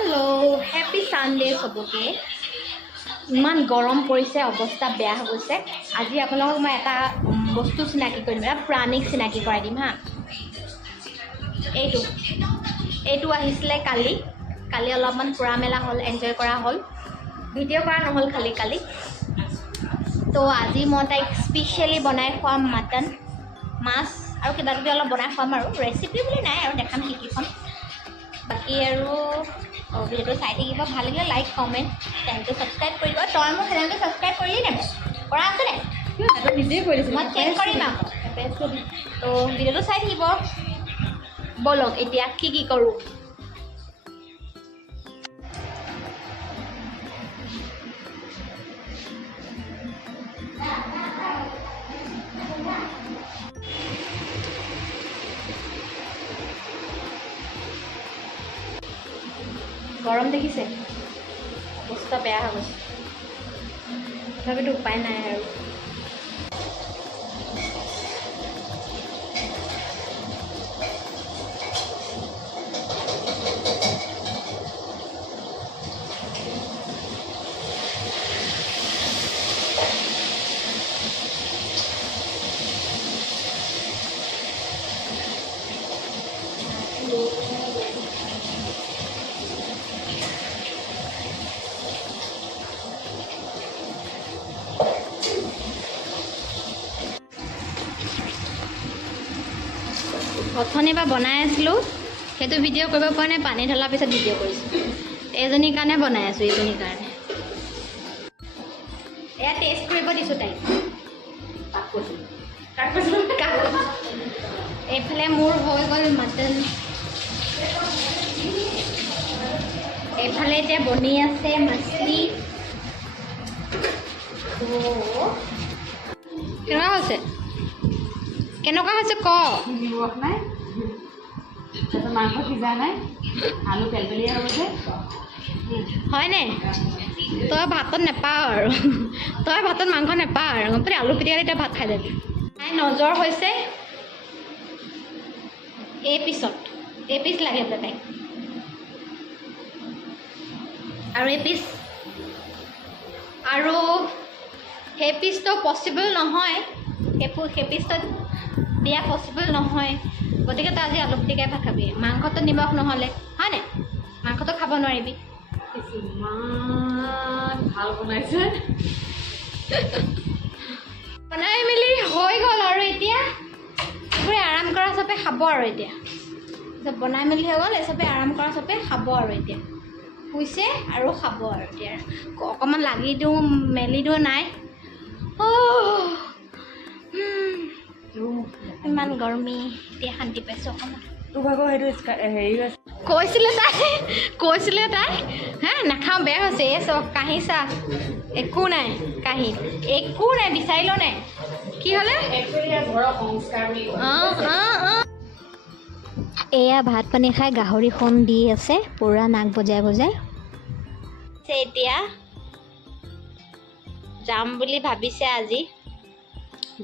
hello happy Sunday सबके इमान गरम परिছে अवस्था बेया हो গৈছে আজি আপোনালোকক মই এটা বস্তু চিনাকি কৰিম এটা প্ৰাণীক চিনাকি কৰাই দিম হা এইটো আহিছিলে কালি অলপমান পুৰা মেলা হল এনজয় কৰা হল ভিডিঅ' কৰা নহল কালি তো আজি মই তাইক স্পেশালি বনাই খুৱাম মটন মাছ আৰু কিবা কিবি অলপ বনাই খুৱাম আৰু ৰেচিপি বুলি নাই আৰু দেখাম কি কি বাকি আৰু ভিডিঅ'টো চাই থাকিব ভাল লাগিলে লাইক কমেণ্ট চেনেলটো ছাবস্ক্ৰাইব কৰিব তই মোৰ চেনেলটো ছাবস্ক্ৰাইব কৰিলি নে কৰা আছে নে এটা নিজেই কৰিছোঁ মই চেঞ্জ কৰিম আকৌ তো ভিডিঅ'টো চাই থাকিব বলক এতিয়া কি কৰোঁ গৰম দেখিছে অৱস্থা বেয়া হৈ গৈছে তথাপিতো উপায় নাই আৰু অথনি বা বনাই আছিলোঁ সেইটো ভিডিঅ' কৰিব পৰা নাই পানী ঢলাৰ পিছত ভিডিঅ' কৰিছোঁ এইজনীৰ কাৰণে বনাই আছোঁ এইজনীৰ কাৰণে এয়া টেষ্ট কৰিব দিছোঁ তাইক এইফালে মোৰ হৈ গ'ল মটন এইফালে এতিয়া বনি আছে মাছলি কেনেকুৱা হৈছে ক নিমখ নাই তাৰপিছত মাংস সিজা নাই আলু পেলপেলীয়া হৈ গৈছে হয়নে তই ভাতত নেপাৱ আৰু তই ভাতত মাংস নেপাৱ আৰু গম পালি আলু পিটিকা এতিয়া ভাত খাই যাবি তাই নজৰ হৈছে এই পিচ লাগে বোলে তাইক আৰু এই পিচ আৰু সেই পিচটো পচিবল নহয় সেই পিচটো দিয়া পচিবল নহয় গতিকে তই আজি আলু পিটিকাই ভাত খাবি মাংসটো নিমখ নহ'লে হয়নে মাংসটো খাব নোৱাৰিবি ইমান ভাল বনাইছে বনাই মেলি হৈ গ'ল আৰু এতিয়া এইবোৰে আৰাম কৰা চবে খাব আৰু এতিয়া বনাই মেলি হৈ গ'ল এই চবে আৰাম কৰা চবে খাব আৰু এতিয়া শুইছে আৰু খাব আৰু এতিয়া অকণমান লাগি দিওঁ মেলি দিওঁ নাই ইমান গৰমি এতিয়া শান্তি পাইছোঁ অকণমান তোৰ ভাগৰ সেইটো হেৰি কৈছিলে তাই হা নাখাওঁ বেয়া হৈছে এই চব কাঁহী চাহ একো নাই কাঁহী একো নাই বিচাৰিলেও নাই কি হ'লে এয়া ভাত পানী খাই গাহৰি খন দি আছে পুৰা নাক বজাই এতিয়া যাম বুলি ভাবিছে আজি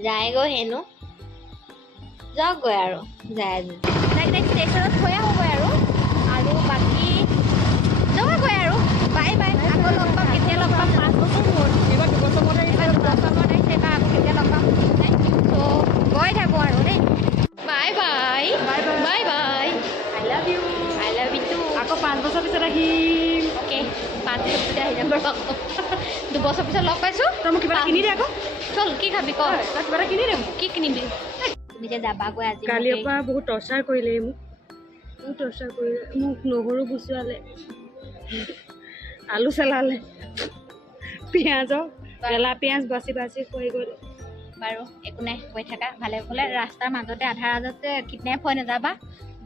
যায়গৈ হেনো যাওকগৈ আৰু যায় তাইক ষ্টেচনত থৈ আহোঁগৈ আৰু বাকী যাওঁগৈ আৰু বাই আকৌ লগ পাম কেতিয়া লগ পাম 5 বছৰ হ'ল এইবাৰ 2 বছৰ মত আহিছে এইবাৰ আকৌ কেতিয়া লগ পাম নাই ত' গৈ থাকোঁ আৰু দেই বাই আই লাভ ইউ টু আকৌ 5 বছৰ পিছত আহিম অ'কে 5 বছৰ পিছত আহি যাম বাৰু 2 বছৰ পিছত লগ পাইছোঁ তই মোক কিবা কিনি দে আকৌ চল কি খাবি ক তই কিবা এটা কিনি দে কি কিনিবি তুমি যে যাবাগৈ আজি কালিৰ পৰা বহুত টৰ্চাৰ কৰিলে মোক নহৰু গুচোৱালে আলু চেলালে পিঁয়াজৰ গেলা পিঁয়াজ বাচি হৈ গ'ল বাৰু একো নাই গৈ থাকা ভালে বোলে ৰাস্তাৰ মাজতে আধা ৰাজতে কিডনেপ হৈ নাযাবা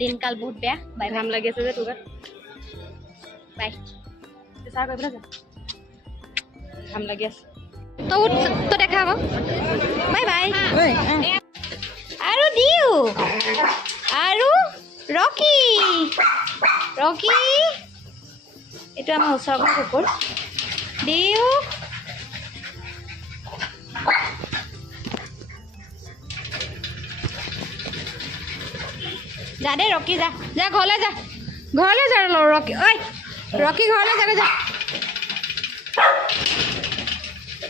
দিনকাল বহুত বেয়া বাই ঘাম লাগি আছে যে তোৰ গাত বাই চাহ কৰিবলৈ যা ঘাম লাগি আছে তো দেখা আকৌ বাই আৰু দিও আৰু ৰকি এইটো আমাৰ ওচৰৰ কুকুৰ দিও যা দে ৰকি যা ঘৰলৈ যা ৰকি ঐ ৰকি ঘৰলৈ যাগৈ যা